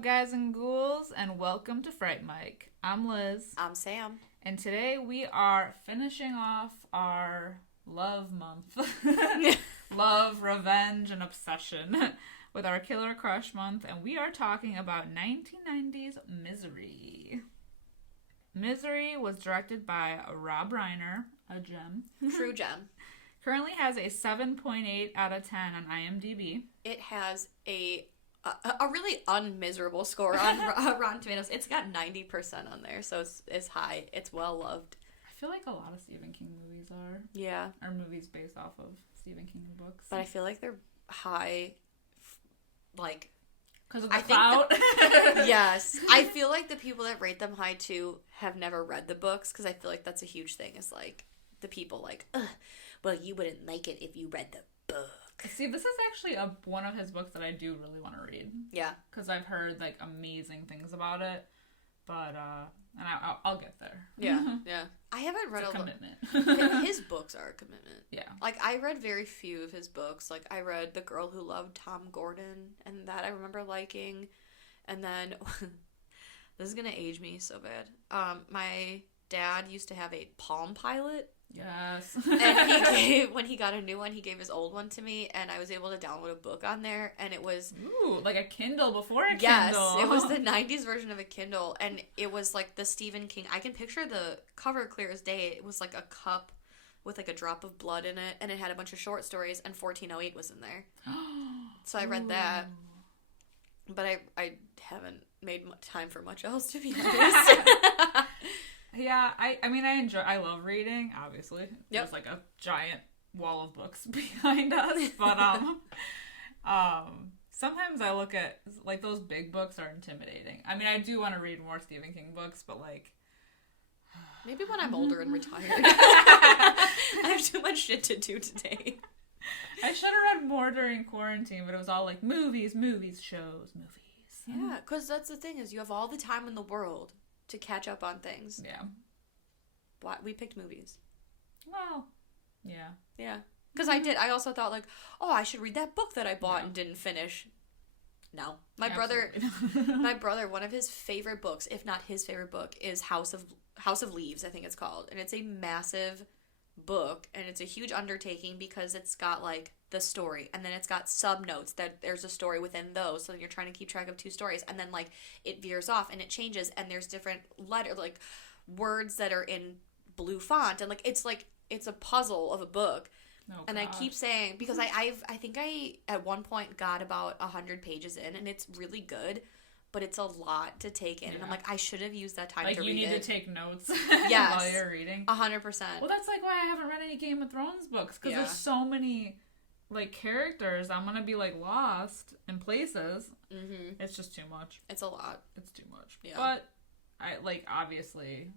up, guys and ghouls, and welcome to Fright Mike. I'm Liz. I'm Sam. And today we are finishing off our love month. Love, revenge, and obsession with our Killer Crush month, and we are talking about 1990's Misery. Misery was directed by Rob Reiner, a gem. True gem. Currently has a 7.8 out of 10 on IMDb. It has a really unmiserable score on Rotten Tomatoes. It's got 90% on there, so it's high. It's well loved. I feel like a lot of Stephen King movies are. Yeah. Are movies based off of Stephen King books. But I feel like they're high, like... Because of the clout? Yes. I feel like the people that rate them high, too, have never read the books, because I feel like that's a huge thing, is, like, the people, like, well, you wouldn't like it if you read the book. See, this is actually one of his books that I do really want to read. Yeah. Because I've heard, like, amazing things about it. But, and I'll get there. Yeah, yeah. I haven't read it's a commitment. His books are a commitment. Yeah. Like, I read very few of his books. Like, I read The Girl Who Loved Tom Gordon, and that I remember liking. And then, this is gonna age me so bad. My dad used to have a Palm Pilot. Yes. And when he got a new one, he gave his old one to me, and I was able to download a book on there, and it was... Ooh, like a Kindle before a Kindle. Yes, it was the 90s version of a Kindle, and it was like the Stephen King... I can picture the cover clear as day. It was like a cup with like a drop of blood in it, and it had a bunch of short stories, and 1408 was in there. So I read that, but I haven't made time for much else, to be honest. Yeah, I love reading, obviously. Yep. There's like a giant wall of books behind us, but sometimes I look at, like, those big books are intimidating. I mean, I do want to read more Stephen King books, but, like... Maybe when I'm older and retired. I have too much shit to do today. I should have read more during quarantine, but it was all, like, movies, shows. Yeah, because that's the thing, is you have all the time in the world to catch up on things. Yeah. We picked movies. Well, yeah. Yeah. Because I also thought, like, oh, I should read that book that I bought and didn't finish. No. My brother, one of his favorite books, if not his favorite book, is House of Leaves, I think it's called. And it's a massive book, and it's a huge undertaking because it's got, like, the story, and then it's got sub-notes that there's a story within those, so you're trying to keep track of two stories, and then, like, it veers off, and it changes, and there's different words that are in blue font, and, like, it's a puzzle of a book. Oh, and gosh. I keep saying, because I think I at one point got about 100 pages in, and it's really good, but it's a lot to take in, and I'm like, I should have used that time to read it. Like, you need to take notes yes, while you're reading. 100%. Well, that's, like, why I haven't read any Game of Thrones books, because there's so many... like, characters, I'm gonna be, like, lost in places. Mm-hmm. It's just too much. It's a lot. It's too much. Yeah. But, obviously,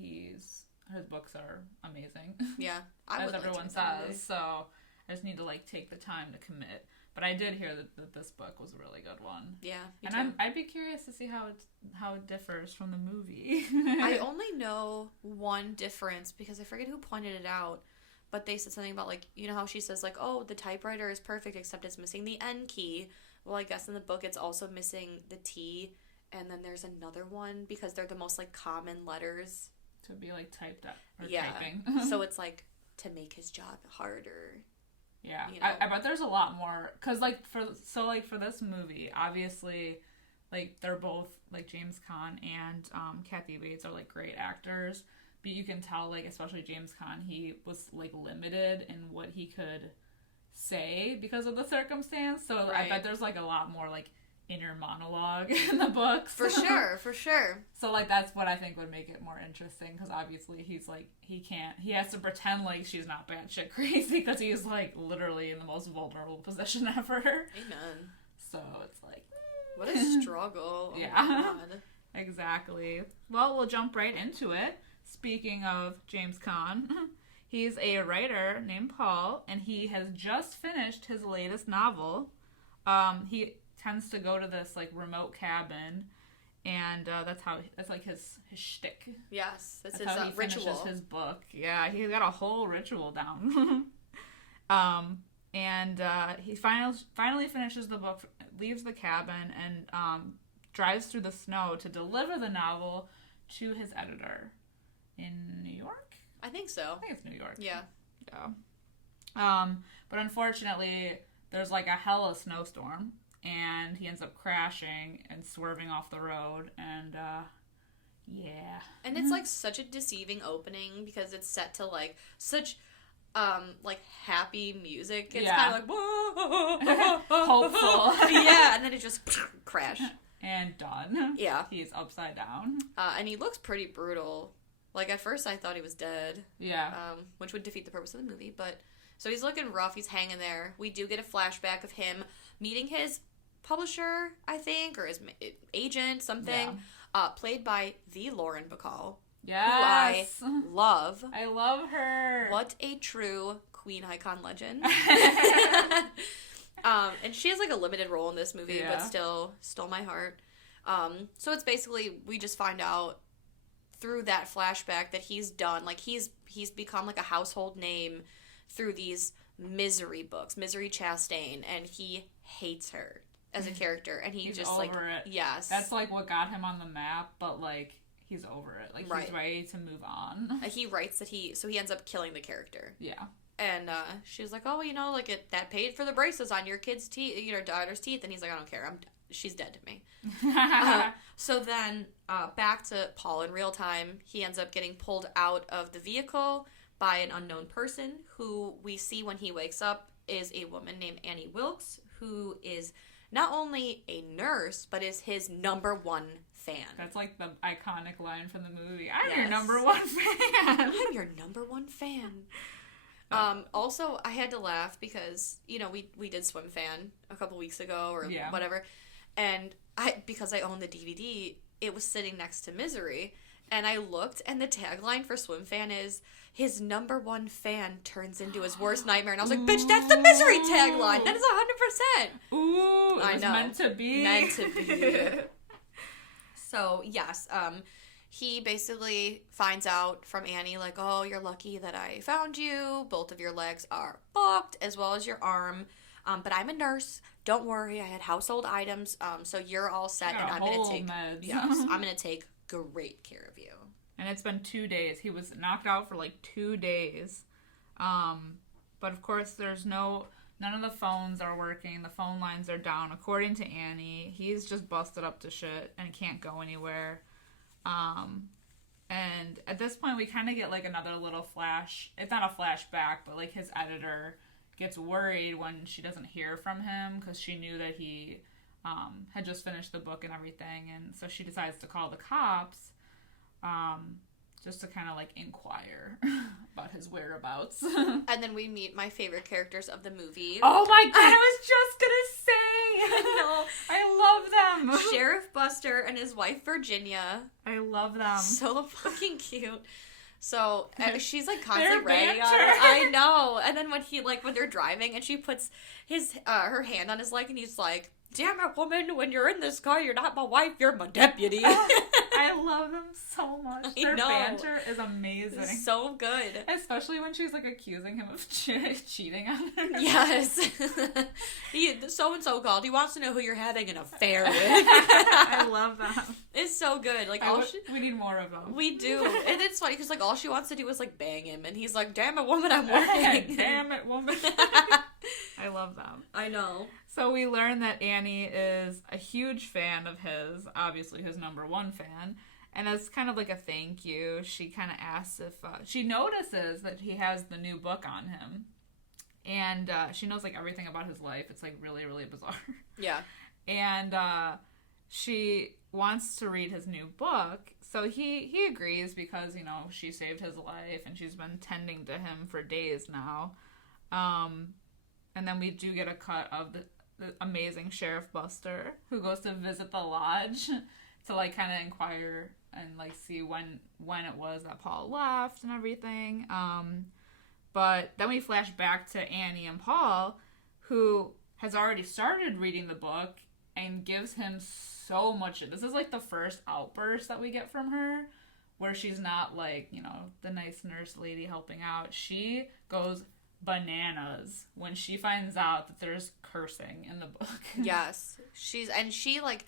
his books are amazing. Yeah. As everyone says. So, I just need to, like, take the time to commit. But I did hear that this book was a really good one. Yeah. And I'd be curious to see how it differs from the movie. I only know one difference, because I forget who pointed it out. But they said something about, like, you know how she says, like, oh, the typewriter is perfect except it's missing the N key. Well, I guess in the book it's also missing the T. And then there's another one because they're the most, like, common letters. To be, like, typed up or yeah. typing. So it's, like, to make his job harder. Yeah. You know? I bet there's a lot more. Because, like, for this movie, obviously, like, they're both, like, James Caan and Kathy Bates are, like, great actors. But you can tell, like, especially James Caan, he was, like, limited in what he could say because of the circumstance. So right. I bet there's, like, a lot more, like, inner monologue in the books. For sure, for sure. So, like, that's what I think would make it more interesting, because obviously he's, like, he has to pretend like she's not batshit crazy because he's, like, literally in the most vulnerable position ever. Amen. So it's like... what a struggle. Yeah. Oh my God. Exactly. Well, we'll jump right into it. Speaking of James Caan, he's a writer named Paul, and he has just finished his latest novel. He tends to go to this, like, remote cabin, and that's like his shtick. Yes, that's how he ritual. Finishes his book. Yeah, he's got a whole ritual down. And he finally finishes the book, leaves the cabin, and drives through the snow to deliver the novel to his editor in New York. I think so. I think it's New York. Yeah. But unfortunately, there's like a hella snowstorm, and he ends up crashing and swerving off the road, and yeah. And it's like such a deceiving opening because it's set to like such like happy music. It's kind of like whoa, hopeful. Yeah, and then it just crash and done. Yeah, he's upside down. And he looks pretty brutal. Like at first I thought he was dead. Yeah. Which would defeat the purpose of the movie, but so he's looking rough. He's hanging there. We do get a flashback of him meeting his publisher, I think, or his agent, something. Yeah. Played by the Lauren Bacall. Yes. Who I love. I love her. What a true queen icon legend. And she has like a limited role in this movie, but still stole my heart. So it's basically, we just find out through that flashback that he's done. Like he's become like a household name through these Misery books, Misery Chastain, and he hates her as a character, and he's just over like, it. Yes, that's like what got him on the map, but like he's over it. Like he's ready to move on. He writes that he ends up killing the character. Yeah. And she was like, oh, you know, like that paid for the braces on your kid's teeth, your daughter's teeth, and he's like, I don't care, she's dead to me. So then back to Paul in real time. He ends up getting pulled out of the vehicle by an unknown person who we see when he wakes up is a woman named Annie Wilkes, who is not only a nurse, but is his number one fan. That's like the iconic line from the movie. I'm your number one fan. I'm your number one fan. Also, I had to laugh because, you know, we did Swim Fan a couple weeks ago or whatever, and because I own the DVD, it was sitting next to Misery, and I looked, and the tagline for Swim Fan is, his number one fan turns into his worst nightmare, and I was like, bitch, that's the Misery tagline! That is 100%! Ooh, it was meant to be. Meant to be. So, yes, he basically finds out from Annie, like, oh, you're lucky that I found you. Both of your legs are fucked, as well as your arm. But I'm a nurse. Don't worry, I had household items. So you're all set, and I'm gonna take I'm gonna take great care of you. And it's been 2 days. He was knocked out for like 2 days. But of course, none of the phones are working. The phone lines are down. According to Annie, he's just busted up to shit and can't go anywhere. And at this point, we kind of get like another little flash. It's not a flashback, but like his editor gets worried when she doesn't hear from him because she knew that he had just finished the book and everything. And so she decides to call the cops just to kind of like inquire about his whereabouts. And then we meet my favorite characters of the movie. Oh my god, I was just gonna say! No, I love them! Sheriff Buster and his wife Virginia. I love them. So fucking cute. So she's like constantly ragging on her. I know. And then when they're driving and she puts her hand on his leg and he's like, damn it, woman, when you're in this car, you're not my wife, you're my deputy. I love them so much. Their banter is amazing. So good. Especially when she's like accusing him of cheating on her. Yes. So-and-so called. He wants to know who you're having an affair with. I love that. It's so good. Like we need more of them. We do. And it's funny because like all she wants to do is like bang him. And he's like, damn it, woman, I'm working. Damn it, woman. I love them. I know. So we learn that Annie is a huge fan of his, obviously his number one fan, and as kind of like a thank you, she kind of asks if, she notices that he has the new book on him, and she knows like everything about his life. It's like really, really bizarre. Yeah. And she wants to read his new book, so he agrees because, you know, she saved his life, and she's been tending to him for days now. And then we do get a cut of the amazing Sheriff Buster, who goes to visit the lodge to like kind of inquire and like see when it was that Paul left and everything. But then we flash back to Annie and Paul, who has already started reading the book and gives him so much. This is like the first outburst that we get from her, where she's not like, you know, the nice nurse lady helping out. She goes bananas when she finds out that there's cursing in the book. Yes. She like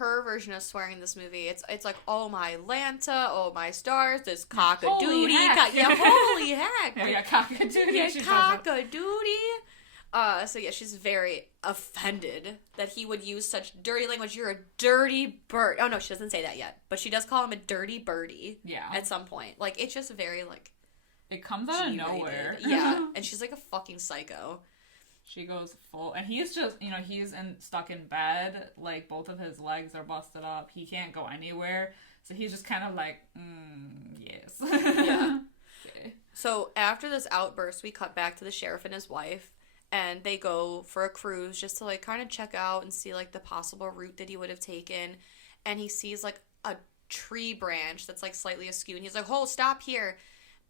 her version of swearing in this movie. It's like, oh my Lanta, oh my stars, this cock-a-doodie. Holy heck. Yeah, holy heck. Yeah, cock-a-doodie. Yeah, cock-a-doodie. So yeah, she's very offended that he would use such dirty language. You're a dirty bird. Oh no, she doesn't say that yet. But she does call him a dirty birdie. Yeah. At some point. Like, it's just very, like... It comes out of nowhere. Yeah, and she's like a fucking psycho. She goes full, and he's just, he's stuck in bed, like, both of his legs are busted up, he can't go anywhere, so he's just kind of like, yes. Yeah. Okay. So, after this outburst, we cut back to the sheriff and his wife, and they go for a cruise just to, like, kind of check out and see, like, the possible route that he would have taken, and he sees, like, a tree branch that's, like, slightly askew, and he's like, oh, stop here,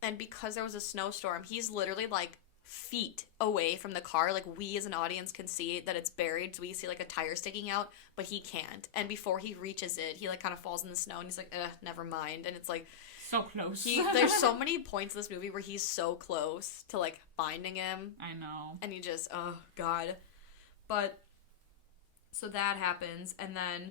and because there was a snowstorm, he's literally, like, feet away from the car. Like, we as an audience can see that it's buried, so we see, like, a tire sticking out, but he can't. And before he reaches it, he, like, kind of falls in the snow, and he's like, never mind. And it's, like... So close. There's so many points in this movie where he's so close to, like, finding him. I know. And he just... Oh, God. But... So that happens, and then...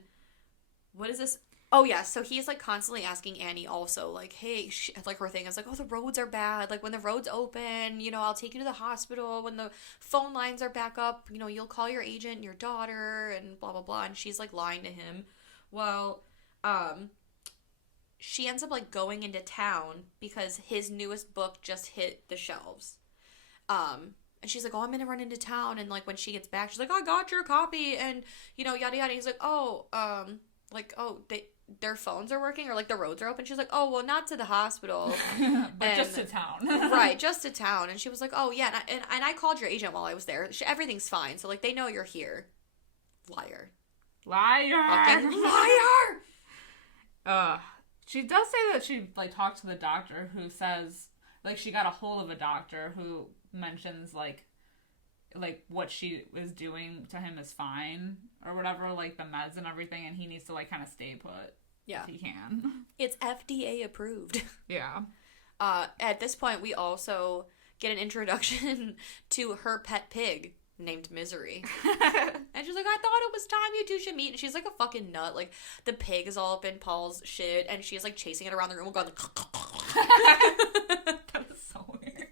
What is this... Oh, yeah, so he's, like, constantly asking Annie also, like, hey, like, her thing is, like, oh, the roads are bad. Like, when the roads open, I'll take you to the hospital. When the phone lines are back up, you'll call your agent and your daughter and blah, blah, blah. And she's, like, lying to him. Well, she ends up, like, going into town because his newest book just hit the shelves. And she's like, oh, I'm going to run into town. And, like, when she gets back, she's like, I got your copy. And, yada, yada. He's like, oh, their phones are working, or like the roads are open. She's like, oh, well, not to the hospital, but just to town. Right, just to town. And she was like, oh yeah, and I called your agent while I was there. Everything's fine, so like they know you're here. Liar. Fucking liar. She does say that she like talked to the doctor, who says like she got a hold of a doctor who mentions like what she is doing to him is fine or whatever, like the meds and everything, and he needs to like kind of stay put. Yeah, if he can. It's FDA approved. Yeah. At this point, we also get an introduction to her pet pig named Misery, and she's like, "I thought it was time you two should meet." And she's like a fucking nut. Like the pig is all up in Paul's shit, and she's like chasing it around the room, going. That is so weird.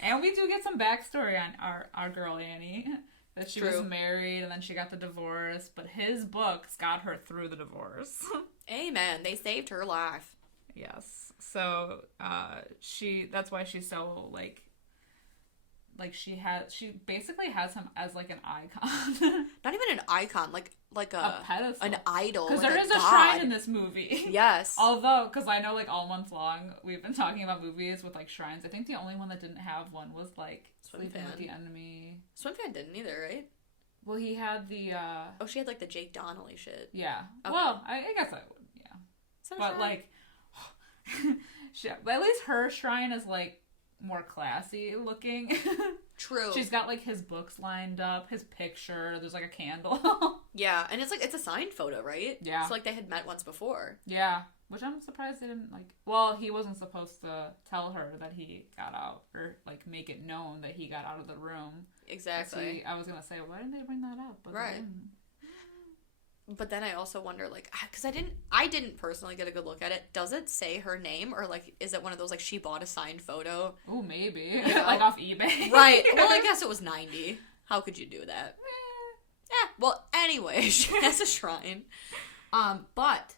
And we do get some backstory on our girl Annie. That she was married and then she got the divorce. But his books got her through the divorce. Amen. They saved her life. Yes. So that's why she's so like she basically has him as like an icon. Not even an icon, like a pedestal, an idol. Because like there is a god. shrine in this movie. Yes. Although, because I know like all month long we've been talking about movies with like shrines. I think the only one that didn't have one was like Sleeping with the Enemy. Swim Fan didn't either, right? Well, he had the. Oh, she had like the Jake Donnelly shit. Yeah. Okay. Well, I guess I would. Yeah. But like, at least her shrine is like more classy looking. True. She's got like his books lined up, his picture. There's like a candle. Yeah, and it's a signed photo, right? Yeah. So like they had met once before. Yeah, which I'm surprised they didn't like. Well, he wasn't supposed to tell her that he got out, or like make it known that he got out of the room. Exactly. I was gonna say, why didn't they bring that up? But right. But then I also wonder, like, because I didn't personally get a good look at it. Does it say her name, or like, is it one of ththose like she bought a signed photo? Oh, maybe like off eBay. Right. Well, I guess it was $90. How could you do that? Yeah. Well, anyway, she has a shrine. But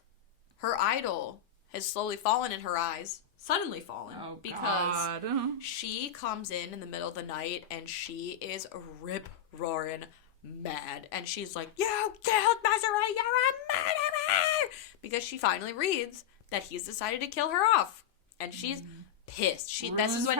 her idol has slowly fallen in her eyes. Suddenly fallen. Oh, because God. she comes in the middle of the night and she is rip-roaring mad. And she's like, you killed Misery, you're a murderer! Because she finally reads that he's decided to kill her off. And she's pissed. This is when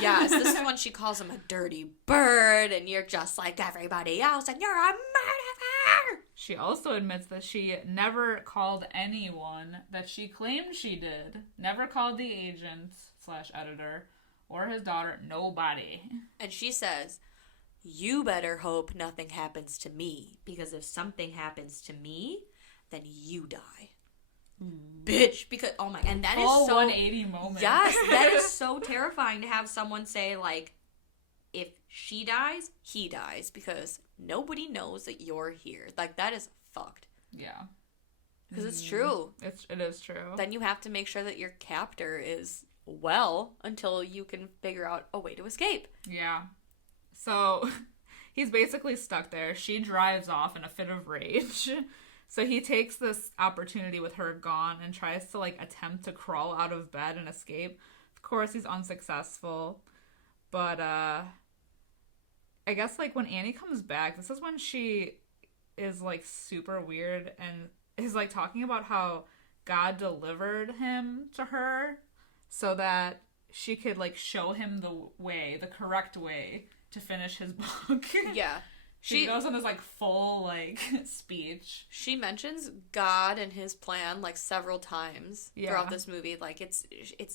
Yes, this is when she calls him a dirty bird, and you're just like everybody else, and you're a murderer! She also admits that she never called anyone that she claimed she did. Never called the agent/editor or his daughter. Nobody. And she says, you better hope nothing happens to me, because if something happens to me, then you die. Bitch, because oh my, and that is so 180 moment. Yes, that is so terrifying to have someone say like, if she dies, he dies, because nobody knows that you're here. Like that is fucked. Yeah. Because it's true. It is true. Then you have to make sure that your captor is well until you can figure out a way to escape. Yeah. So he's basically stuck there. She drives off in a fit of rage. So he takes this opportunity with her gone and tries to, like, attempt to crawl out of bed and escape. Of course, he's unsuccessful. But, I guess, like, when Annie comes back, this is when she is, like, super weird and is, like, talking about how God delivered him to her so that she could, like, show him the correct way to finish his book. Yeah. She goes on this, like, full, like, speech. She mentions God and his plan, like, several times throughout this movie. Like, it's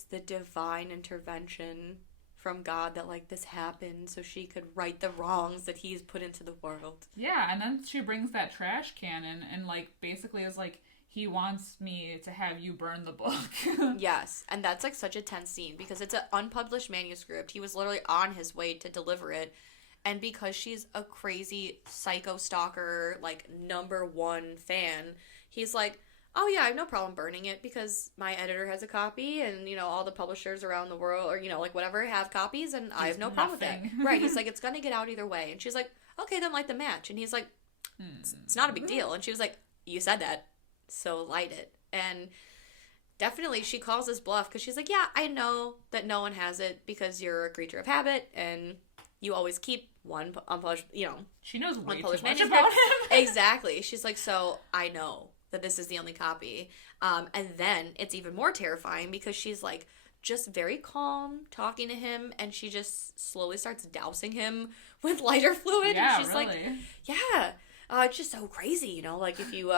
the divine intervention from God that, like, this happened so she could right the wrongs that he's put into the world. Yeah, and then she brings that trash can in and, like, basically is like, he wants me to have you burn the book. Yes, and that's, like, such a tense scene because it's an unpublished manuscript. He was literally on his way to deliver it. And because she's a crazy psycho stalker, like, #1 fan, he's like, oh yeah, I have no problem burning it because my editor has a copy and, you know, all the publishers around the world or, you know, like, whatever have copies and I have no problem with that. Right, he's like, it's gonna get out either way. And she's like, okay, then light the match. And he's like, it's not a big deal. And she was like, you said that, so light it. And definitely she calls this bluff because she's like, yeah, I know that no one has it because you're a creature of habit and you always keep one unpublished, you know. She knows way too much manuscript. about him. Exactly. She's like, so I know that this is the only copy. And then it's even more terrifying because she's like just very calm talking to him and she just slowly starts dousing him with lighter fluid. Yeah, and she's really. like, yeah, it's just so crazy, you know, like if you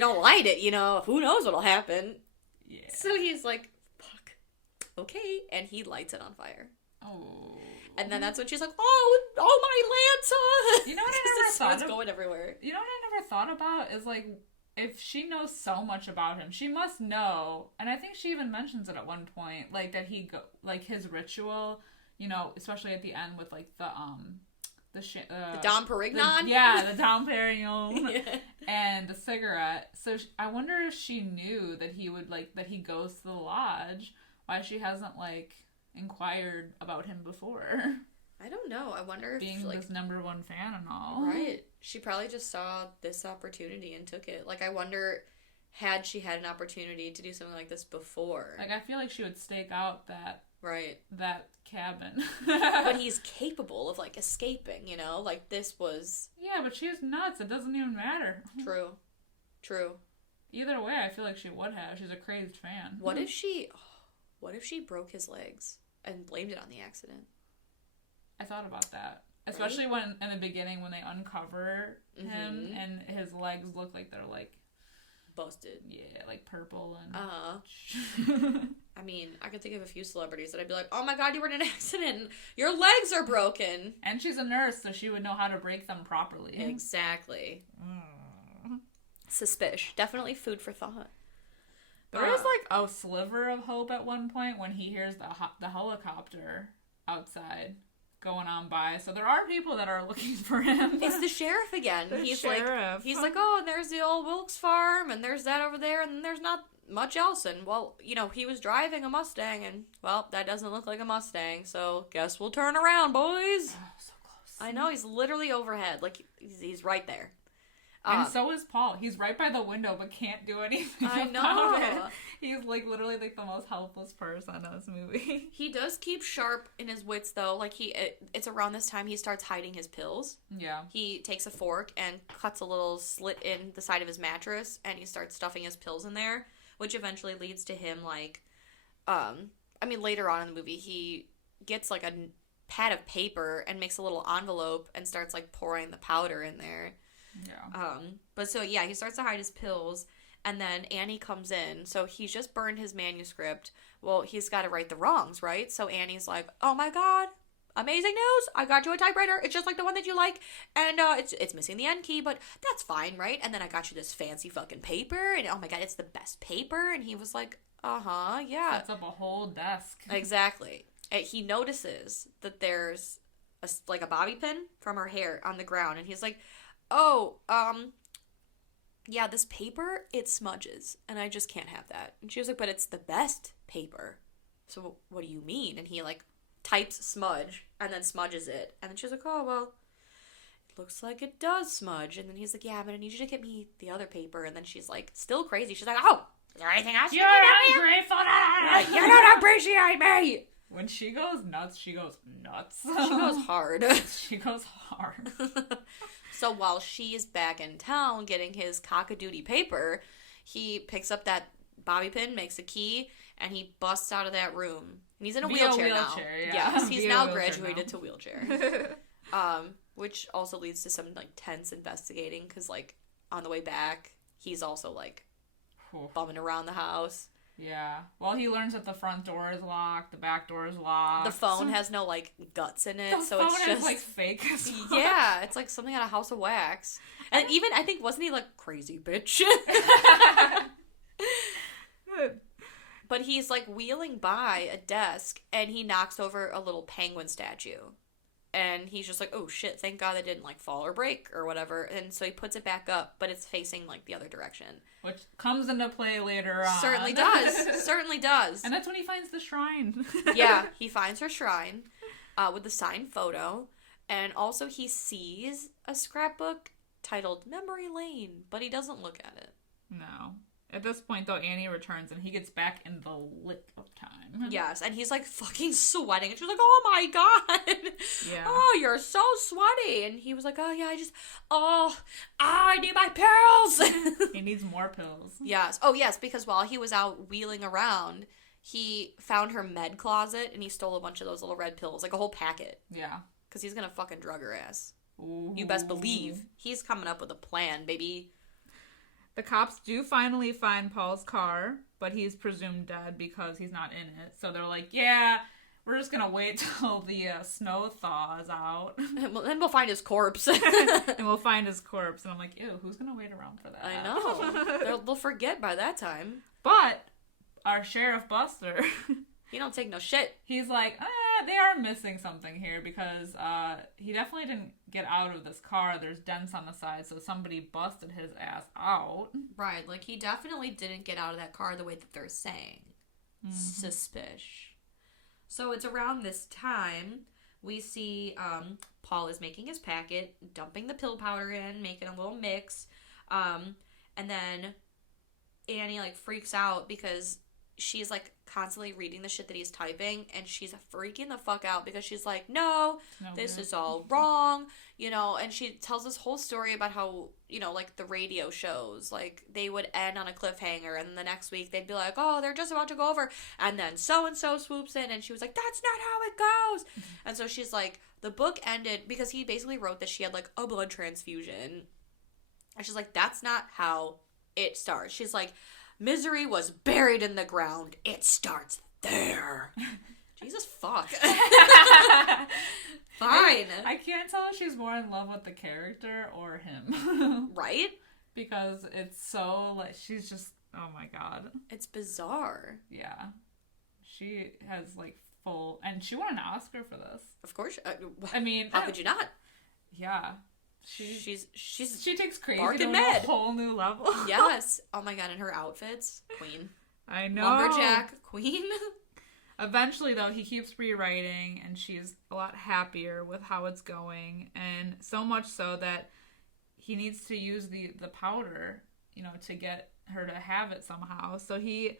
don't light it, you know, who knows what'll happen. Yeah. So he's like, fuck, okay. And he lights it on fire. Oh. And then that's when she's like, oh my Lanta! You know what I never thought of? Going everywhere. You know what I never thought about is, like, if she knows so much about him, she must know, and I think she even mentions it at one point, like, that like, his ritual, you know, especially at the end with, like, the Dom Perignon? The Dom Perignon Yeah. and the cigarette. So I wonder if she knew that he would, like, that he goes to the lodge, why she hasn't, like, inquired about him before. I don't know. I wonder if being like, this #1 fan and all. Right. She probably just saw this opportunity and took it. Like, I wonder, had she had an opportunity to do something like this before? Like, I feel like she would stake out that cabin. But he's capable of, like, escaping, you know? Like, this was... Yeah, but she's nuts. It doesn't even matter. True. Either way, I feel like she would have. She's a crazed fan. What if she broke his legs and blamed it on the accident? I thought about that. Especially when, in the beginning, when they uncover him and his legs look like they're, like... busted. Yeah, like purple and... I mean, I could think of a few celebrities that I'd be like, oh my god, you were in an accident. Your legs are broken. And she's a nurse, so she would know how to break them properly. Exactly. Suspicious. Definitely food for thought. There is, like, a sliver of hope at one point when he hears the helicopter outside going on by. So there are people that are looking for him. It's the sheriff again. He's like, oh, there's the old Wilkes farm, and there's that over there, and there's not much else. And, well, you know, he was driving a Mustang, and, well, that doesn't look like a Mustang, so guess we'll turn around, boys. Oh, so close. I know, he's literally overhead. Like, he's right there. And so is Paul. He's right by the window, but can't do anything I about know. it. He's, like, literally, like, the most helpless person in this movie. He does keep sharp in his wits, though. Like, it's around this time he starts hiding his pills. Yeah. He takes a fork and cuts a little slit in the side of his mattress, and he starts stuffing his pills in there, which eventually leads to him, like, later on in the movie, he gets, like, a pad of paper and makes a little envelope and starts, like, pouring the powder in there. Yeah. But so, yeah, he starts to hide his pills, and then Annie comes in. So he's just burned his manuscript. Well, he's got to right the wrongs, right? So Annie's like, oh my god, amazing news! I got you a typewriter. It's just like the one that you like, and it's missing the end key, but that's fine, right? And then I got you this fancy fucking paper, and oh my god, it's the best paper. And he was like, yeah. Sets up a whole desk. Exactly. And he notices that there's a bobby pin from her hair on the ground, and he's like, oh, yeah, this paper, it smudges, and I just can't have that. And she was like, but it's the best paper. So what do you mean? And he, like, types smudge, and then smudges it. And then she was like, oh, well, it looks like it does smudge. And then he's like, yeah, but I need you to get me the other paper. And then she's, like, still crazy. She's like, oh, is there anything else you need? You're ungrateful. Like, you don't appreciate me. When she goes nuts, she goes nuts. She goes hard. She goes hard. So while she's back in town getting his cock-a-doodle paper, he picks up that bobby pin, makes a key, and he busts out of that room. And he's in a wheelchair now. Yeah. Yes, he's Via now wheelchair graduated now. to wheelchair. Which also leads to some, like, tense investigating, because, like, on the way back, he's also, like, bumming around the house. Yeah. Well, he learns that the front door is locked, the back door is locked. The phone has no, like, guts in it, so it's just... has, like, fake. Yeah, it's like something out of House of Wax. And even, I think, wasn't he like, crazy bitch? But he's, like, wheeling by a desk, and he knocks over a little penguin statue. And he's just like, oh, shit, thank God that didn't, like, fall or break or whatever. And so he puts it back up, but it's facing, like, the other direction. Which comes into play later on. Certainly does. Certainly does. And that's when he finds the shrine. Yeah, he finds her shrine with the signed photo. And also he sees a scrapbook titled Memory Lane, but he doesn't look at it. No. At this point, though, Annie returns, and he gets back in the lick of time. Yes, and he's, like, fucking sweating, and she's like, oh, my God. Yeah. Oh, you're so sweaty. And he was like, oh, yeah, I need my pills. He needs more pills. Yes. Oh, yes, because while he was out wheeling around, he found her med closet, and he stole a bunch of those little red pills, like a whole packet. Yeah. Because he's gonna fucking drug her ass. Ooh. You best believe. He's coming up with a plan, baby. The cops do finally find Paul's car, but he's presumed dead because he's not in it. So they're like, yeah, we're just going to wait till the snow thaws out. And then we'll find his corpse. And we'll find his corpse. And I'm like, ew, who's going to wait around for that? I know. They'll forget by that time. But our Sheriff Buster... He don't take no shit. He's like, they are missing something here because he definitely didn't get out of this car. There's dents on the side, so somebody busted his ass out. Right, like he definitely didn't get out of that car the way that they're saying. Mm-hmm. Suspicious. So it's around this time we see Paul is making his packet, dumping the pill powder in, making a little mix, and then Annie like freaks out because she's like constantly reading the shit that he's typing, and she's freaking the fuck out because she's like, no, this is all wrong, you know, and she tells this whole story about how, you know, like the radio shows, like they would end on a cliffhanger, and then the next week they'd be like, oh, they're just about to go over, and then so-and-so swoops in, and she was like, that's not how it goes. And so she's like, the book ended, because he basically wrote that she had like a blood transfusion, and she's like, that's not how it starts. She's like, misery was buried in the ground. It starts there. Jesus fuck. Fine. I can't tell if she's more in love with the character or him. Right? Because it's so, like, she's just, oh my god. It's bizarre. Yeah. She has, like, full, and she won an Oscar for this. Of course. I mean. How could you not? Yeah. She takes crazy barking to mad. A whole new level. Yes. Oh my god, and her outfits, queen. I know. Lumberjack, queen. Eventually, though, he keeps rewriting, and she's a lot happier with how it's going, and so much so that he needs to use the powder, you know, to get her to have it somehow. So he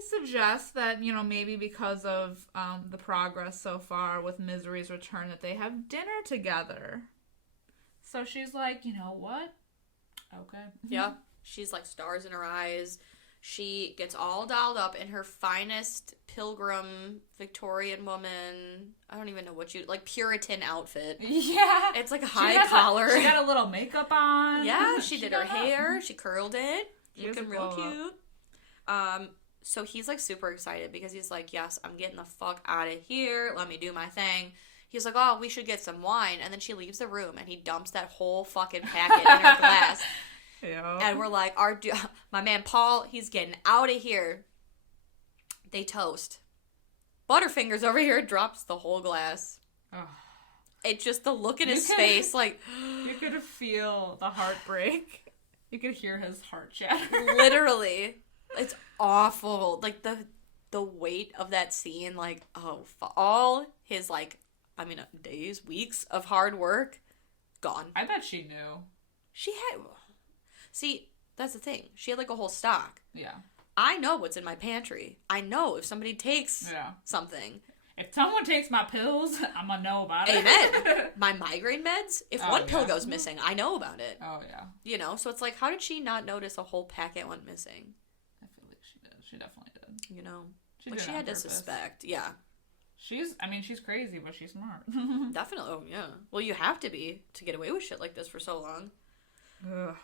suggests that, you know, maybe because of the progress so far with Misery's return, that they have dinner together. So she's like, you know what? Okay. Yeah. She's like stars in her eyes. She gets all dolled up in her finest pilgrim Victorian woman. I don't even know what like Puritan outfit. Yeah. It's like a high collar. She got a little makeup on. Yeah, she did her hair. She curled it. Looking real cute. So he's like super excited because he's like, yes, I'm getting the fuck out of here. Let me do my thing. He's like, oh, we should get some wine. And then she leaves the room and he dumps that whole fucking packet in her glass. Yeah. And we're like, my man Paul, he's getting out of here. They toast. Butterfingers over here drops the whole glass. Oh. It just, the look in his face, like... You could feel the heartbreak. You could hear his heart shatter. Literally. It's awful. Like, the weight of that scene, like, all his, like, days, weeks of hard work, gone. I bet she knew. She had... See, that's the thing. She had, like, a whole stock. Yeah. I know what's in my pantry. I know if somebody takes something. If someone takes my pills, I'm gonna know about it. Amen. My migraine meds, if one pill goes missing, I know about it. Oh, yeah. You know, so it's like, how did she not notice a whole packet went missing? I feel like she did. She definitely did. You know? She had to suspect. Yeah. She's crazy, but she's smart. Definitely. Oh, yeah. Well, you have to be to get away with shit like this for so long.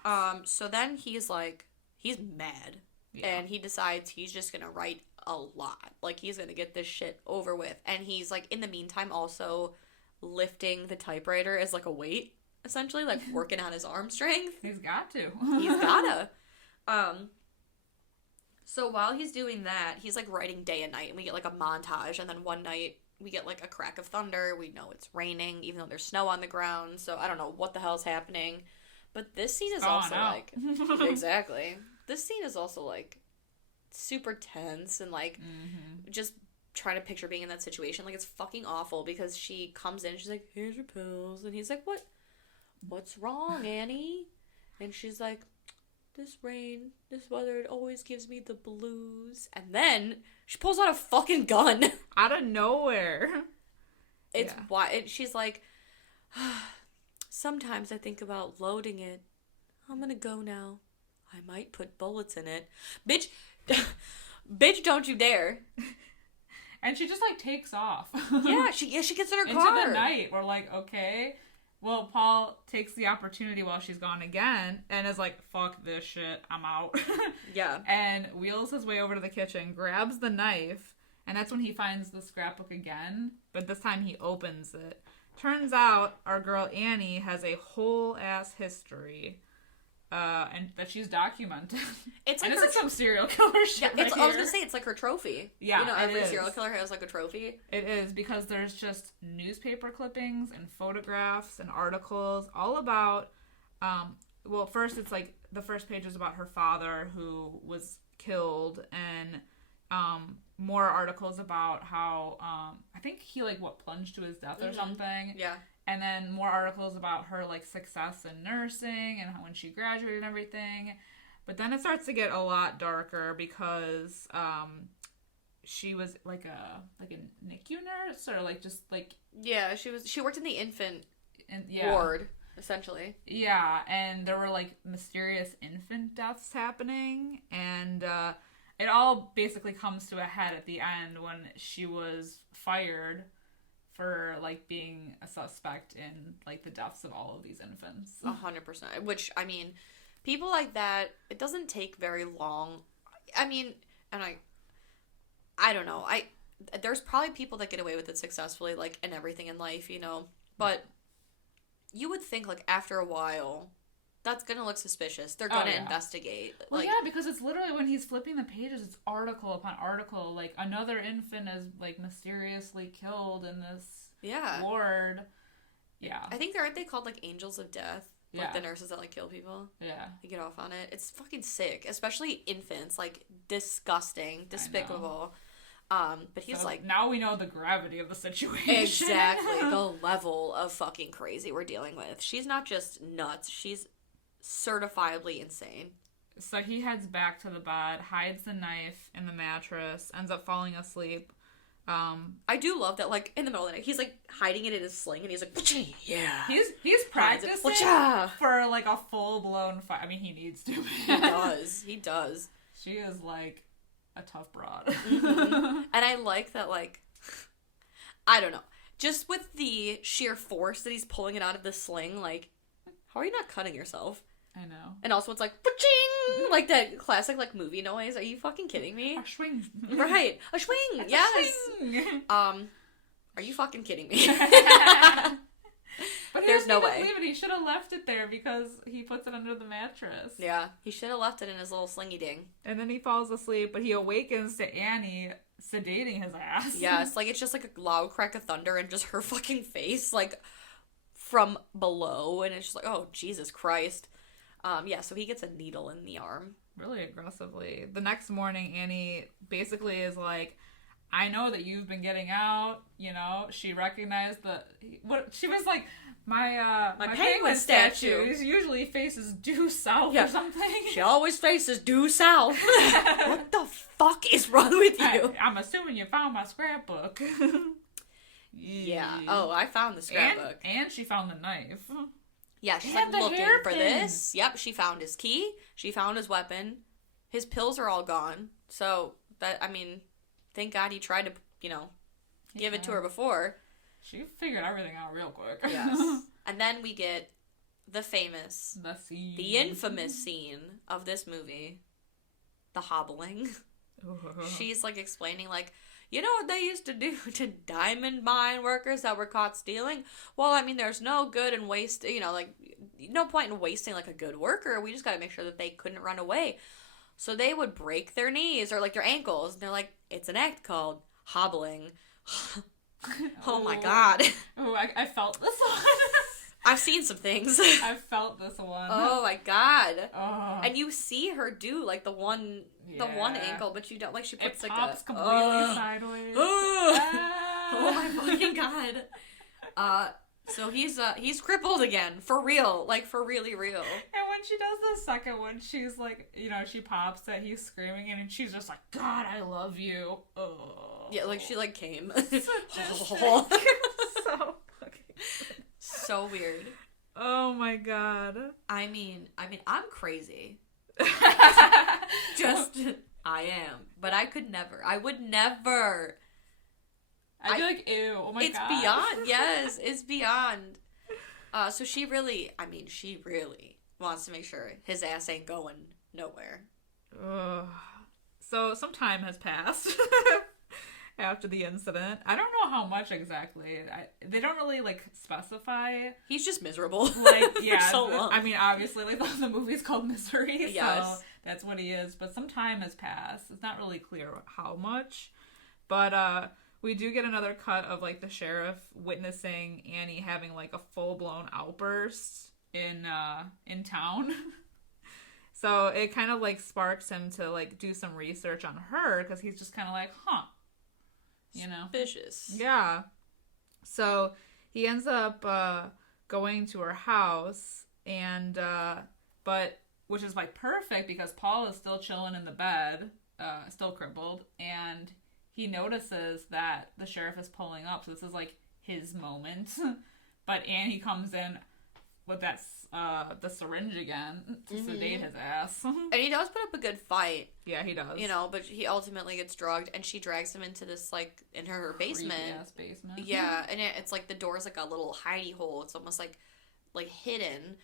Ugh. So then he's mad. Yeah. And he decides he's just gonna write a lot. Like, he's gonna get this shit over with. And he's, like, in the meantime also lifting the typewriter as, like, a weight, essentially. Like, working on his arm strength. He's got to. He's gotta. So while he's doing that, he's, like, writing day and night. And we get, like, a montage. And then one night, we get, like, a crack of thunder. We know it's raining, even though there's snow on the ground. So I don't know what the hell's happening. But this scene is also, like... Exactly. This scene is also, like, super tense and, like, just trying to picture being in that situation. Like, it's fucking awful because she comes in and she's like, here's your pills. And he's like, what's wrong, Annie? And she's like, this rain, this weather, it always gives me the blues. And then she pulls out a fucking gun. Out of nowhere. It's why she's like, sometimes I think about loading it. I'm gonna go now. I might put bullets in it. Bitch, don't you dare. And she just, like, takes off. Yeah, she gets in her car. Into the night. We're like, okay. Well, Paul takes the opportunity while she's gone again and is like, fuck this shit, I'm out. Yeah. And wheels his way over to the kitchen, grabs the knife, and that's when he finds the scrapbook again, but this time he opens it. Turns out our girl Annie has a whole ass history. And that she's documented. It's like some serial killer shit. Yeah, I was gonna say it's like her trophy. Yeah, you know, every serial killer has like a trophy. It is, because there's just newspaper clippings and photographs and articles all about. Well, first it's like the first page is about her father who was killed, and more articles about how I think he plunged to his death or something. Yeah. And then more articles about her, like, success in nursing and how when she graduated and everything. But then it starts to get a lot darker because she was, like a NICU nurse or, like, just, like... Yeah, she worked in the infant ward, essentially. Yeah, and there were, like, mysterious infant deaths happening. And it all basically comes to a head at the end when she was fired for, like, being a suspect in, like, the deaths of all of these infants. 100%. Which, I mean, people like that, it doesn't take very long. I mean, and I don't know. There's probably people that get away with it successfully, like, in everything in life, you know? But you would think, like, after a while, that's gonna look suspicious. They're gonna investigate. Well, yeah, because it's literally when he's flipping the pages, it's article upon article. Like, another infant is, like, mysteriously killed in this ward. Yeah. I think aren't they called, like, angels of death? Like, the nurses that, like, kill people? Yeah. They get off on it. It's fucking sick. Especially infants. Like, disgusting. Despicable. But he's like... Now we know the gravity of the situation. Exactly. The level of fucking crazy we're dealing with. She's not just nuts. She's certifiably insane. So he heads back to the bed, hides the knife in the mattress, ends up falling asleep. I do love that, like, in the middle of the night, he's, like, hiding it in his sling, and he's like, yeah. He's practicing for, like, a full-blown fight. I mean, he needs to. He does. She is, like, a tough broad. Mm-hmm. And I like that, like, I don't know. Just with the sheer force that he's pulling it out of the sling, like, how are you not cutting yourself? I know. And also it's like, pa-ching! Like that classic, like, movie noise. Are you fucking kidding me? A swing. Right. A swing! Yes! A swing. Are you fucking kidding me? But there's no way. Leave it. He should have left it there because he puts it under the mattress. Yeah. He should have left it in his little slingy ding. And then he falls asleep, but he awakens to Annie sedating his ass. Yes. Like, it's just like a loud crack of thunder and just her fucking face, like, from below. And it's just like, oh, Jesus Christ. So he gets a needle in the arm. Really aggressively. The next morning, Annie basically is like, I know that you've been getting out, you know. She recognized what she was like, my penguin statue usually faces due south or something. She always faces due south. What the fuck is wrong with you? I'm assuming you found my scrapbook. Yeah. Oh, I found the scrapbook. And she found the knife. Yeah, she's like looking for this. Yep, she found his key. She found his weapon. His pills are all gone. So, thank God he tried to, give it to her before. She figured everything out real quick. Yes. And then we get the infamous scene of this movie. The hobbling. She's like explaining like, you know what they used to do to diamond mine workers that were caught stealing? Well, there's no good in waste, no point in wasting like a good worker. We just got to make sure that they couldn't run away. So they would break their knees or like their ankles. And they're like, it's an act called hobbling. Oh my God. Oh, I felt this one. I've seen some things. I felt this one. Oh my God. Oh. And you see her do like the one ankle, but you don't like she puts it like pops completely sideways. Oh my fucking God. So he's crippled again, for real, like for really real. And when she does the second one, she's like, she pops that he's screaming and she's just like, God, I love you. Oh. Yeah, like she like came. So fucking so weird. Oh my God. I'm crazy. I am, but I could never. I would never. I'd be like, ew, oh my God. It's beyond, yes, it's beyond. So she really wants to make sure his ass ain't going nowhere. So some time has passed after the incident. I don't know how much exactly. They don't really, specify. He's just miserable. Yeah. For so long. Obviously, the movie's called Misery, yes. So that's what he is. But some time has passed. It's not really clear how much. But, we do get another cut of, the sheriff witnessing Annie having, a full-blown outburst in town. So it kind of, sparks him to, do some research on her, because he's just kind of like, huh. Suspicious. Yeah. So he ends up going to her house, and, which is, perfect, because Paul is still chilling in the bed, still crippled, and he notices that the sheriff is pulling up, so this is his moment. But Annie comes in with the syringe again to sedate his ass. And he does put up a good fight. Yeah, he does. But he ultimately gets drugged, and she drags him into this in her basement. Creepy-ass basement. Yeah, and it's the door's a little hidey hole. It's almost like hidden.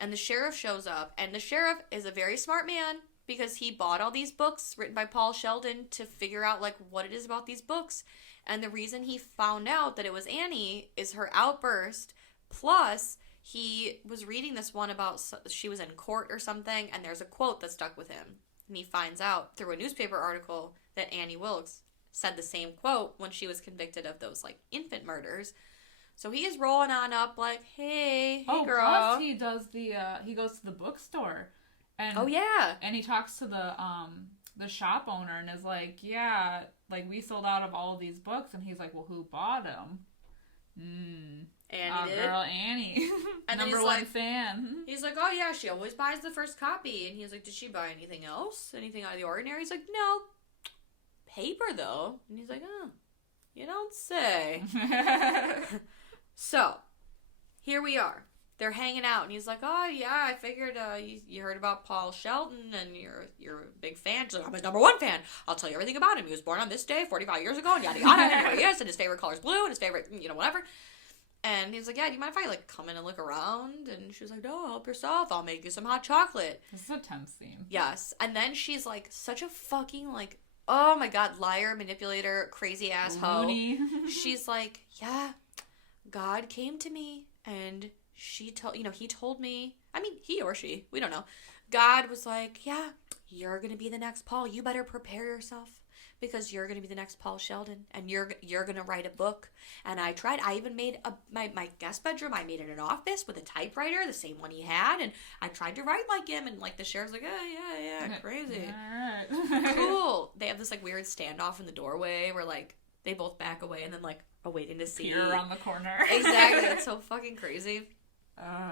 And the sheriff shows up, and the sheriff is a very smart man, because he bought all these books written by Paul Sheldon to figure out, what it is about these books. And the reason he found out that it was Annie is her outburst. Plus, he was reading this one about she was in court or something, and there's a quote that stuck with him. And he finds out through a newspaper article that Annie Wilkes said the same quote when she was convicted of those, infant murders. So he is rolling on up hey girl. Plus he does he goes to the bookstore. And, oh, yeah. And he talks to the shop owner and is like, yeah, we sold out of all of these books. And he's like, well, who bought them? Annie did. Girl, Annie. And Number one fan. He's like, oh, yeah, she always buys the first copy. And he's like, did she buy anything else? Anything out of the ordinary? He's like, no. Paper, though. And he's like, oh, you don't say. So, here we are. They're hanging out, and he's like, oh, yeah, I figured you heard about Paul Sheldon, and you're a big fan. She's like, I'm his number one fan. I'll tell you everything about him. He was born on this day 45 years ago, and yada, yada, and yes, and his favorite color is blue, and his favorite, whatever. And he's like, yeah, do you mind if I, come in and look around? And she's like, no, help yourself. I'll make you some hot chocolate. This is a tense scene. Yes. And then she's, such a fucking, oh, my God, liar, manipulator, crazy-ass hoe. She's like, yeah, God came to me, and he told me, he or she, we don't know. God was like, yeah, you're going to be the next Paul. You better prepare yourself because you're going to be the next Paul Sheldon, and you're going to write a book. And I even made my guest bedroom, I made it an office with a typewriter, the same one he had, and I tried to write like him, and like the sheriff's like, oh, yeah, crazy. All right. Cool. They have this like weird standoff in the doorway where like they both back away and then like are waiting to see. Peer around the corner. Exactly. It's so fucking crazy.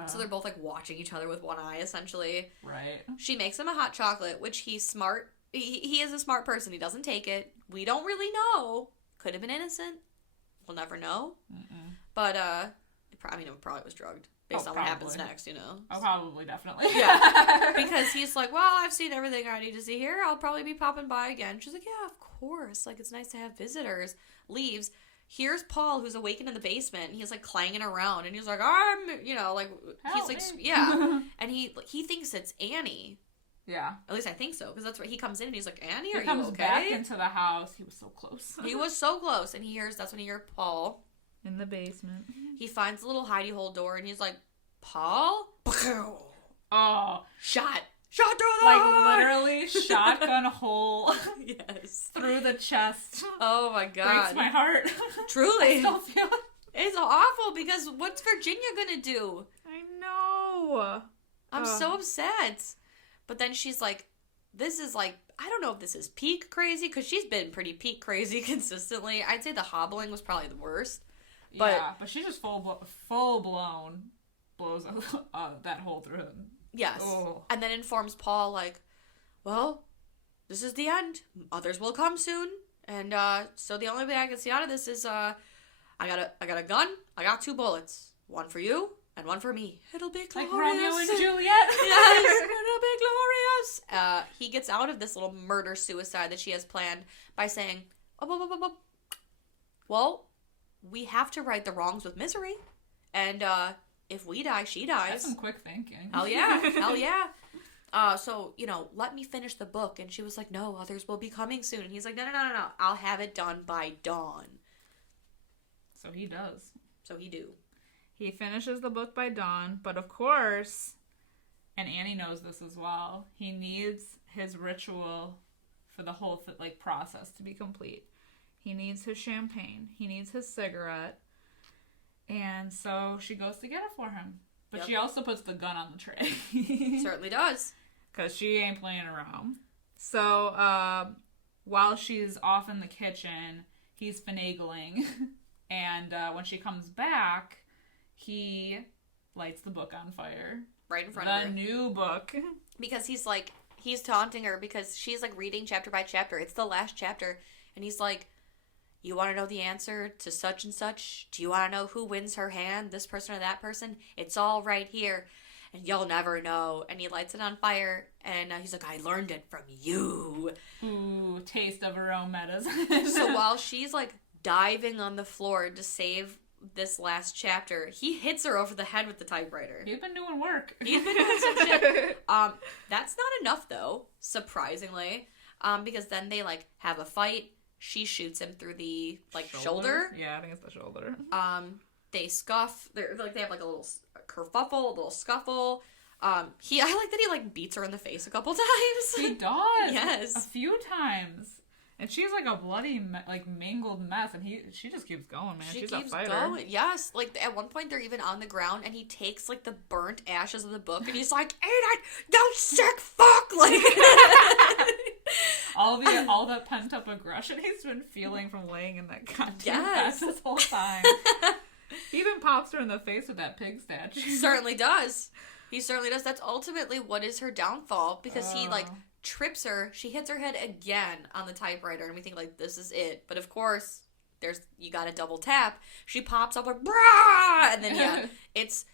So they're both like watching each other with one eye, essentially. Right. She makes him a hot chocolate, which he's smart. He is a smart person. He doesn't take it. We don't really know. Could have been innocent. We'll never know. Mm-mm. But it probably was drugged based on what happens next. You know. Oh, probably, definitely. Yeah. Because he's like, well, I've seen everything I need to see here. I'll probably be popping by again. She's like, yeah, of course. Like, it's nice to have visitors. Leaves. Here's Paul, who's awakened in the basement. He's like clanging around, and he's like, he's like, yeah, and he thinks it's Annie. Yeah, at least I think so, because that's where he comes in, and he's like, Annie, are you okay? He comes back into the house. He was so close. He was so close, and that's when he hears Paul in the basement. He finds the little hidey hole door, and he's like, Paul, oh, shot through the heart! Literally shotgun hole. Yes, through the chest. Oh my god, breaks my heart. Truly, I still feel it. It's awful because what's Virginia gonna do? I know. I'm so upset. But then she's like, this is like, I don't know if this is peak crazy, because she's been pretty peak crazy consistently. I'd say the hobbling was probably the worst. But, yeah, but she just full blown blows that hole through him. Yes. Oh. And then informs Paul, like, well, this is the end. Others will come soon. And so the only way I can see out of this is I got a gun. I got 2 bullets. One for you and one for me. It'll be glorious. Like Romeo and Juliet. Yes, it'll be glorious. He gets out of this little murder-suicide that she has planned by saying, well, we have to right the wrongs with misery. And if we die, she dies. That's some quick thinking. Hell yeah. Hell yeah. So, let me finish the book. And she was like, no, others will be coming soon. And he's like, no. I'll have it done by dawn. So he does. So he do. He finishes the book by dawn, but of course, and Annie knows this as well, he needs his ritual for the whole process to be complete. He needs his champagne. He needs his cigarette. And so she goes to get it for him. But she also puts the gun on the tray. Certainly does. Because she ain't playing around. So while she's off in the kitchen, he's finagling. And when she comes back, he lights the book on fire. Right in front of her. The new book. Because he's taunting her because she's reading chapter by chapter. It's the last chapter. And he's like, you want to know the answer to such and such? Do you want to know who wins her hand? This person or that person? It's all right here. And you'll never know. And he lights it on fire. And he's like, I learned it from you. Ooh, taste of her own medicine. So while she's diving on the floor to save this last chapter, he hits her over the head with the typewriter. He's been doing work. He's been doing some shit. That's not enough though, surprisingly. Because then they have a fight. She shoots him through the shoulder. Yeah, I think it's the shoulder. They scuff. They have a little kerfuffle, a little scuffle. I like that he beats her in the face a couple times. He does. Yes, a few times. And she's a bloody, mangled mess, and she just keeps going, man. She's a fighter. Going. Yes, at one point they're even on the ground, and he takes the burnt ashes of the book, and he's like, "Eat it, you sick fuck!" All that pent up aggression he's been feeling from laying in that goddamn mess this whole time. He even pops her in the face with that pig statue. Certainly does. He certainly does. That's ultimately what is her downfall, because he trips her. She hits her head again on the typewriter, and we think this is it. But of course, you got to double tap. She pops up brah, and then it's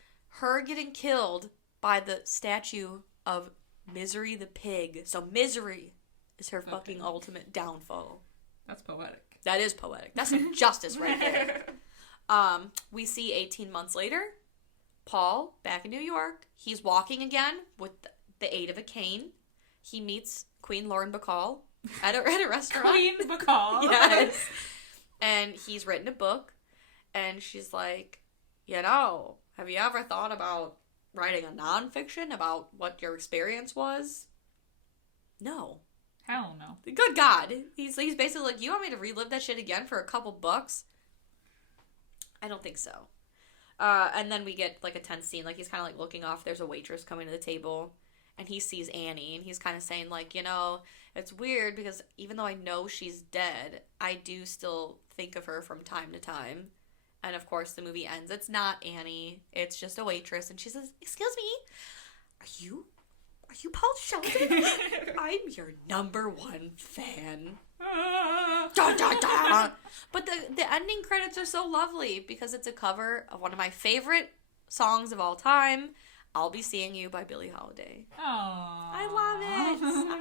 her getting killed by the statue of Misery the pig. So misery is her fucking ultimate downfall. That's poetic. That is poetic. That's some justice right there. We see 18 months later, Paul back in New York. He's walking again with the aid of a cane. He meets Queen Lauren Bacall at a restaurant. Queen Bacall. Yes. And he's written a book. And she's like, have you ever thought about writing a nonfiction about what your experience was? No. Hell no. Good God. He's basically like, you want me to relive that shit again for a couple bucks? I don't think so. And then we get, like, a tense scene. Like, he's kind of, like, looking off. There's a waitress coming to the table. And he sees Annie. And he's kind of saying, like, you know, it's weird because even though I know she's dead, I do still think of her from time to time. And, of course, the movie ends. It's not Annie. It's just a waitress. And she says, excuse me, are you Paul Sheldon? I'm your #1 fan. Da, da, da. But the ending credits are so lovely because it's a cover of one of my favorite songs of all time, I'll Be Seeing You by Billie Holiday. Aww. I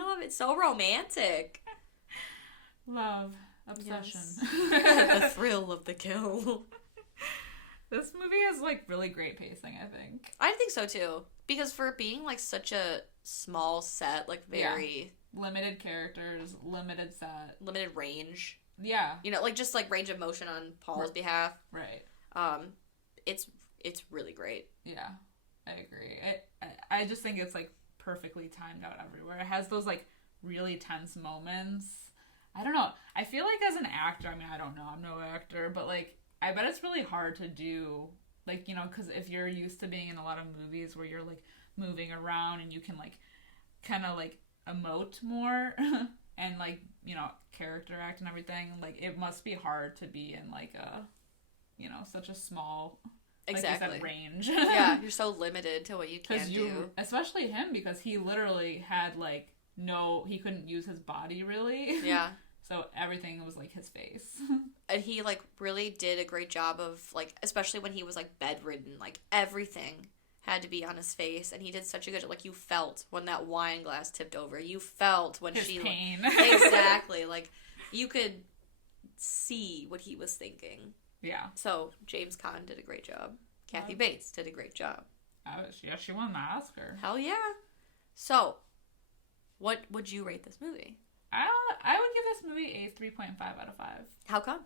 love it. So romantic. Love. Obsession. Yes. The thrill of the kill. This movie has, like, really great pacing, I think. I think so, too. Because for being, like, such a small set, like, very... Yeah. Limited characters, limited set. Limited range. Yeah. You know, like, just, like, range of motion on Paul's behalf. Right. It's really great. Yeah, I agree. I just think it's, like, perfectly timed out everywhere. It has those, like, really tense moments. I don't know. I feel like as an actor, I mean, I don't know. I'm no actor, but, like, I bet it's really hard to do, like, you know, because if you're used to being in a lot of movies where you're, like, moving around and you can, like, kind of, like, emote more and, like, you know, character act and everything, like, it must be hard to be in, like, a, you know, such a small, exactly, like you said, range. Yeah, you're so limited to what you can do. Especially him, because he literally had, like, he couldn't use his body, really. Yeah. So everything was, like, his face. And he, like, really did a great job of, like, especially when he was, like, bedridden, like, everything had to be on his face. And he did such a good job. Like, you felt when that wine glass tipped over. You felt when his pain. Exactly. Like, you could see what he was thinking. Yeah. So, James Caan did a great job. Kathy Bates did a great job. Yeah, she won the Oscar. Hell yeah. So, what would you rate this movie? I would give this movie a 3.5 out of 5. How come?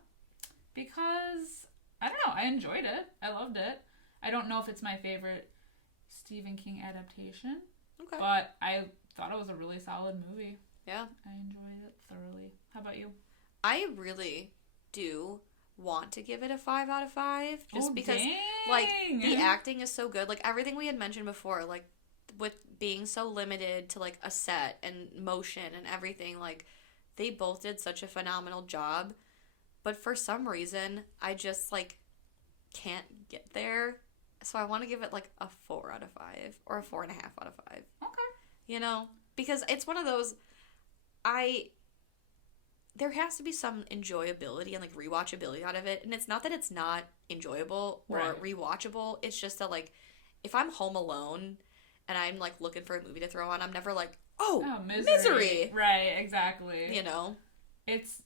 Because, I don't know, I enjoyed it. I loved it. I don't know if it's my favorite Stephen King adaptation. Okay. But I thought it was a really solid movie. Yeah. I enjoyed it thoroughly. How about you? I really do want to give it a 5 out of 5. Just because, dang. like, the acting is so good. Like, everything we had mentioned before, like, with being so limited to, like, a set and motion and everything, like, they both did such a phenomenal job. But for some reason, I just, like, can't get there. So I want to give it, like, a 4 out of 5 or a 4.5 out of 5. Okay. You know? Because it's one of those, there has to be some enjoyability and, like, rewatchability out of it. And it's not that it's not enjoyable or rewatchable. It's just that, like, if I'm home alone and I'm, like, looking for a movie to throw on, I'm never like, oh misery. Right, exactly. You know? It's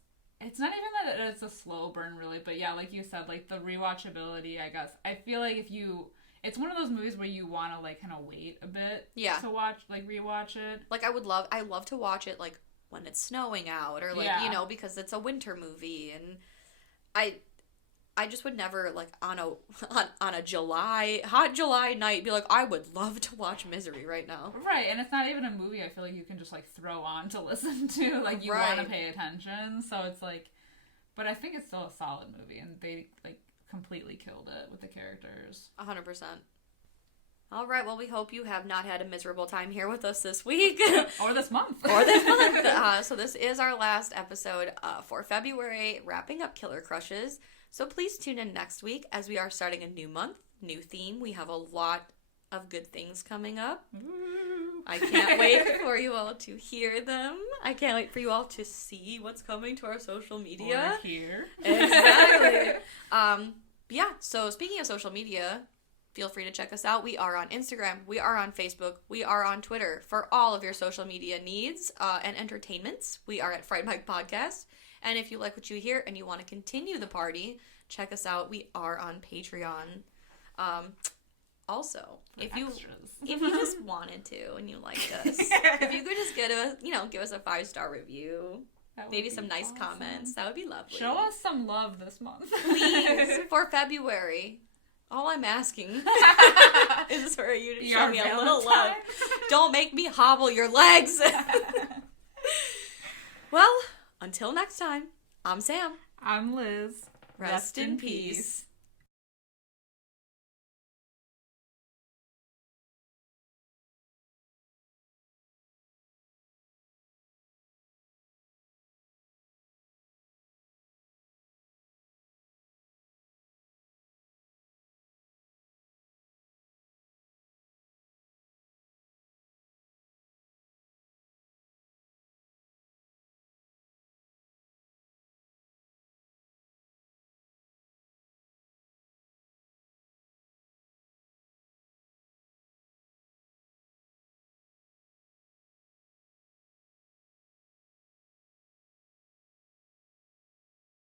not even that it's a slow burn, really, but yeah, like you said, like, the rewatchability, I guess. I feel like it's one of those movies where you want to, like, kind of wait a bit to watch, like, rewatch it. Like, I love to watch it, like, when it's snowing out, or, like, you know, because it's a winter movie, and I just would never, like, on a hot July night be like, I would love to watch Misery right now. Right, and it's not even a movie I feel like you can just, like, throw on to listen to. Like, you want to pay attention, so it's, like... But I think it's still a solid movie, and they, like, completely killed it with the characters. 100%. All right, well, we hope you have not had a miserable time here with us this week. Or this month. So this is our last episode for February, wrapping up Killer Crushes. So please tune in next week as we are starting a new month, new theme. We have a lot of good things coming up. I can't wait for you all to hear them. I can't wait for you all to see what's coming to our social media. Or hear. Exactly. Yeah, so speaking of social media, feel free to check us out. We are on Instagram. We are on Facebook. We are on Twitter for all of your social media needs and entertainments. We are at Fright Mike Podcast. And if you like what you hear and you want to continue the party, check us out. We are on Patreon. Also, if you just wanted to and you liked us, if you could just give us a 5-star review, maybe some nice comments, that would be lovely. Show us some love this month. Please, for February. All I'm asking is for you to show me a little love. Don't make me hobble your legs. Well, until next time, I'm Sam. I'm Liz. Rest in peace.